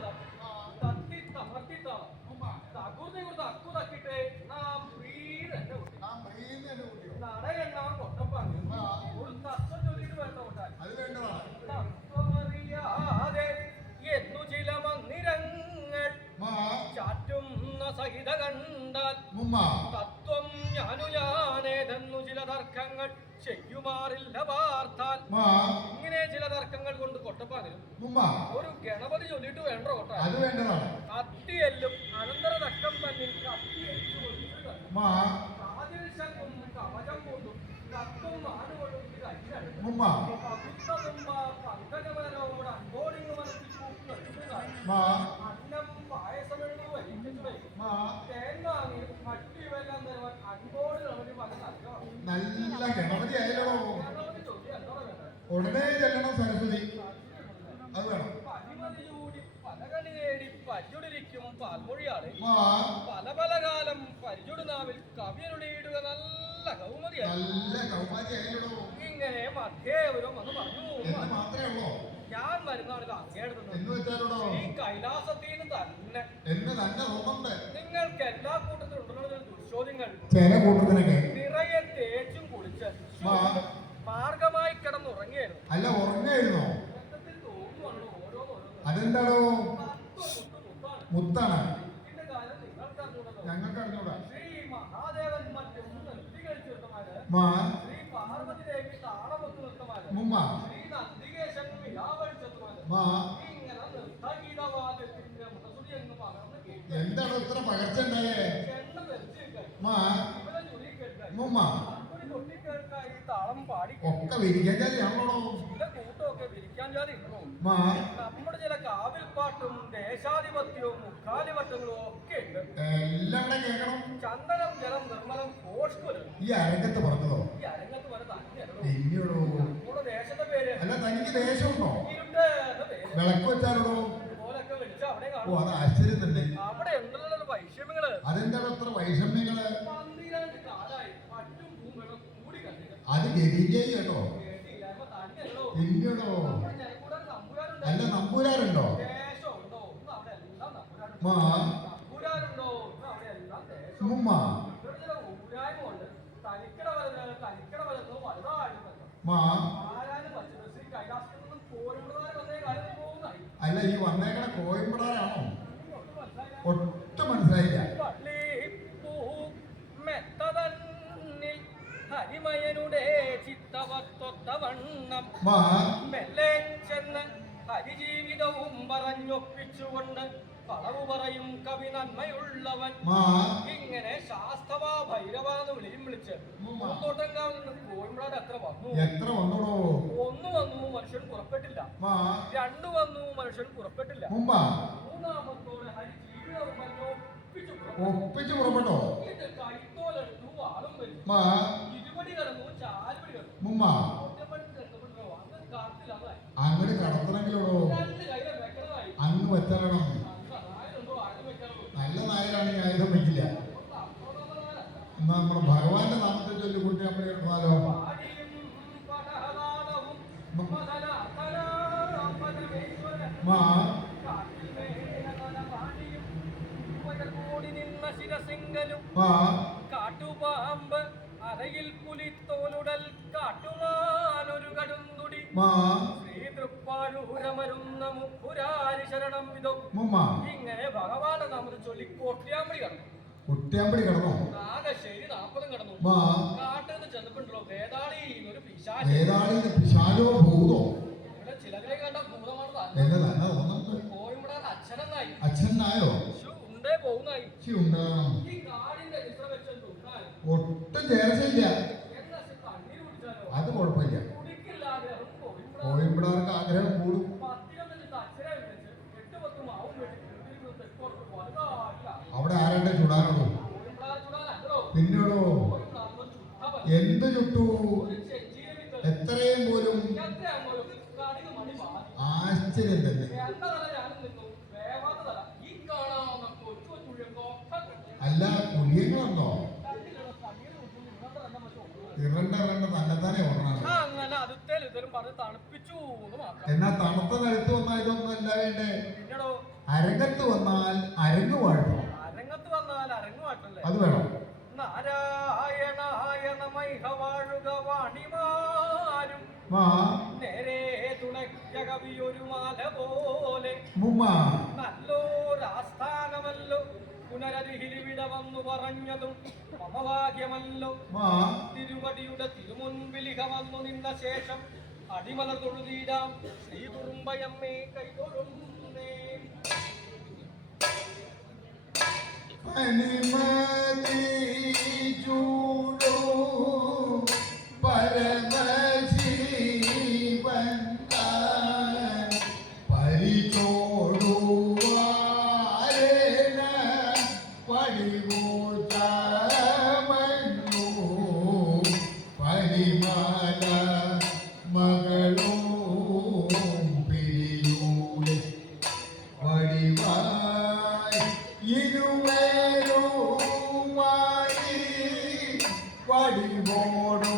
തത്തി തമർത്തി താളം തകുതി കൊടുത്ത് അക്കു തക്കിട്ടെ നാം പ്രീത് എന്റെ കുട്ടി നടയെണ്ണാൻ കൊട്ടപ്പാണ് ഒരു തത്വം ചൊല്ലിട്ട് വേണ്ട കൊട്ടാൻ എന്നു ചില മന്ദിരങ്ങൾ ചാറ്റുന്ന സഹിത കണ്ടാൽ തർക്കങ്ങൾ ചെയ്യുമാറില്ല വാർത്താൽ. ഇങ്ങനെ ചില തർക്കങ്ങൾ കൊണ്ട് കൊട്ടപ്പാതിരും ഒരു ഗണപതി ചൊല്ലിട്ട് വേണ്ട വേണ്ടതാണ്. കത്തിയെല്ലും അനന്തര തക്കം തന്നെ കാതിൽശങ്കും കവചം കൊണ്ടും കത്തും ഇത് അൻപോടിങ്ങ് മനസ്സിൽ കൂട്ടുകയാണ് മാ അന്നം പായസമെഴുതു വലിച്ചിട്ടുടേ മാ തേൻ വാങ്ങി മട്ടി വെല്ലം തരുവാൻ അൻപോട് ഗണപതി പല നൽകണം നല്ല ഗണപതി ആയല്ലോ ഗണപതി ചൊല്ലി എന്നോട് വേണം ഉടനെ ചെല്ലണം സരസ്വതി അത് ചൂടി പലകണി നേടി പല്ലുടിരിക്കും പാൽമൊഴിയാട് പല പല കാലം പരിചുടു നാവിൽ കവിയരുളിയിടുക നല്ല കൗമാരി ഇങ്ങനെ മധ്യേവരും എന്ന് പറഞ്ഞു ഞാൻ വരുന്നതാണ് ഇത് അങ്ങേടുന്നത് ഈ കൈലാസത്തിന് തന്നെ. നിങ്ങൾക്ക് എല്ലാ ദുശോദ്യങ്ങൾ ചില കൂട്ടത്തിനൊക്കെ നിറയെ തേച്ചും കുളിച്ച്. മാർഗമായി കിടന്നുറങ്ങിയായിരുന്നു. അല്ല ഉറങ്ങായിരുന്നോ അതെന്താണോ മുത്താണ്. കാര്യം ഞങ്ങൾക്ക് അറിഞ്ഞൂടാ മാ. മുമ്മ. മാ. എന്താണ് ഇത്ര പകർച്ച ഉണ്ടായേ എണ്ണ തെറിച്ചേക്കായി മാ മുമ്മ ഒക്കെ വിരിക്കാൻ ചാരിയാണല്ലോ ചില കൂട്ടമൊക്കെ വിരിക്കാൻ ജാതി ഇടണോ മാ നമ്മുടെ ചില കാവിൽപ്പാട്ടും ദേശാധിപത്യവും മുക്കാലിപത്യങ്ങളും ഒക്കെ ഉണ്ട്. എല്ലാം കൂടെ കേൾക്കണം. ചന്ദനം ജലം നിർമ്മലം കോഷ്കുൽ. ഈ അരങ്ങത്ത് പറഞ്ഞതോ? ഈ അരങ്ങത്ത് നമ്മുടെ ദേശത്തെ പേര് അല്ല തനിക്ക് ദേശമുണ്ടോ? വിളക്ക് അവിടെ ഓ അത് ആശ്ചര്യം തന്നെ. അവിടെ ഉണ്ടല്ലോ വൈഷമ്യങ്ങൾ? അതെന്താ അത്ര വൈഷമ്യങ്ങൾ? അത് ഗതികേയി കേട്ടോ കേട്ടില്ലായ്മ തന്നെയല്ലോ പിന്നെയോടോ നമ്മുടെ ജനക്കൂടാൻ തമ്പുരാനുണ്ട് അല്ല നമ്പൂരാരുണ്ടോ ദേശം ഉണ്ടോ ഒന്ന് അവിടെ എല്ലാം തമ്പുരാനുണ്ട് മാ തമ്പുരാനുണ്ടോ ഒന്ന് അവിടെ എല്ലാം ദേശം മുമ്മ ഇവിടെ ചില ഊരായ്മ ഉണ്ട് തനിക്കട വലുത് തനിക്കട വലുത് വലുതായിരുന്നു മാ ആരാനും പറ്റുന്നത് ശ്രീ കൈലാസത്തിൽ നിന്നും പോരുന്നതായി വന്നേ കാര്യം പോകുന്നതായി അല്ല ഈ വന്നേക്കണ കോയമ്പടാരാണോ? ഒട്ടും മനസ്സിലായില്ല. ഹരിമയനുടെ ചിത്തവത്തൊത്ത വണ്ണം മാ മെല്ലെ ചെന്ന് ഹരിജീവിതവും പറഞ്ഞൊപ്പിച്ചുകൊണ്ട് കളവു പറയും കവി നന്മയുള്ളവൻ. ഇങ്ങനെ ശാസ്തവാ ഭൈരവാന്ന് വിളിയും വിളിച്ച് പൂന്തോട്ടങ്കാവിൽ കോയമ്പളാട് എത്ര വന്നു? എത്ര വന്നോടോ? ഒന്ന് വന്നു മനുഷ്യൻ പുറപ്പെട്ടില്ല. രണ്ടു വന്നു മനുഷ്യൻ പുറപ്പെട്ടില്ല. മൂന്നാമത്തോടെ ഹരി. ഒപ്പിച്ച് പുറപ്പെട്ടോ. കൈത്തോലെടുത്തു ആളും ഇരുപടി കടന്നു ചാലുപടി കടന്നു. അങ്ങോട്ട് കടത്തണമെങ്കിലോടോ? അന്ന് അതായതുണ്ടോ നല്ല നായരാണെങ്കിൽ ആയുധം വയ്ക്കില്ല എന്നാ നമ്മുടെ ഭഗവാന്റെ നാമത്തെ ചൊല്ലി കുട്ടി നമ്മൾ എടുത്താലോ മാ കാട്ടുപാമ്പ് അരയിൽ പുലിത്തോലുടൽ കാട്ടുമാനൊരു കടുന്തുടി മാ തൃപ്പാഴൂരമരുന്ന മുപ്പുരാരി ശരണം വിധം. ഇങ്ങനെ ചൊല്ലി കൊട്ടിയാമ്പടി കടന്നു. കുട്ടിയാമ്പടി കിടന്നോ? നാഗശ്ശേരി നാൽപ്പതും കടന്നു. മാ കാട്ടിൽ നിന്ന് നിന്നോടോ? എന്ത് ചുട്ടു? എത്രയും പോലും ആശ്ചര്യം തന്നെ. അല്ല കുടിയങ്ങളുണ്ടോ ഇറണ്ട ഇറണ്ട തന്നെത്താനെ എന്നാ തണുത്ത നിലത്ത് വന്നാൽ ഇതൊന്നും അല്ല വേണ്ടേ? അരങ്ങത്ത് വന്നാൽ അരങ്ങ് വാഴണം അത് വേണം. നാരായണായ നമൈഹ വാഴുക വാണിമാരും. നേരെ തുണയ്ക്ക ഒരു മാല പോലെ. നല്ലോരാസ്ഥാനമല്ലോ. പുനരരിഹിലിവിട വന്നു പറഞ്ഞതും മമഭാഗ്യമല്ലോ തിരുവടിയുടെ തിരുമുൻപിലിക വന്നു നിന്ന ശേഷം അടിമല തൊഴുതീരാം ശ്രീ കുറുമ്പയമ്മേ കൈതൊഴും. അനുമതി ചൂടോ പരമ Friday morning.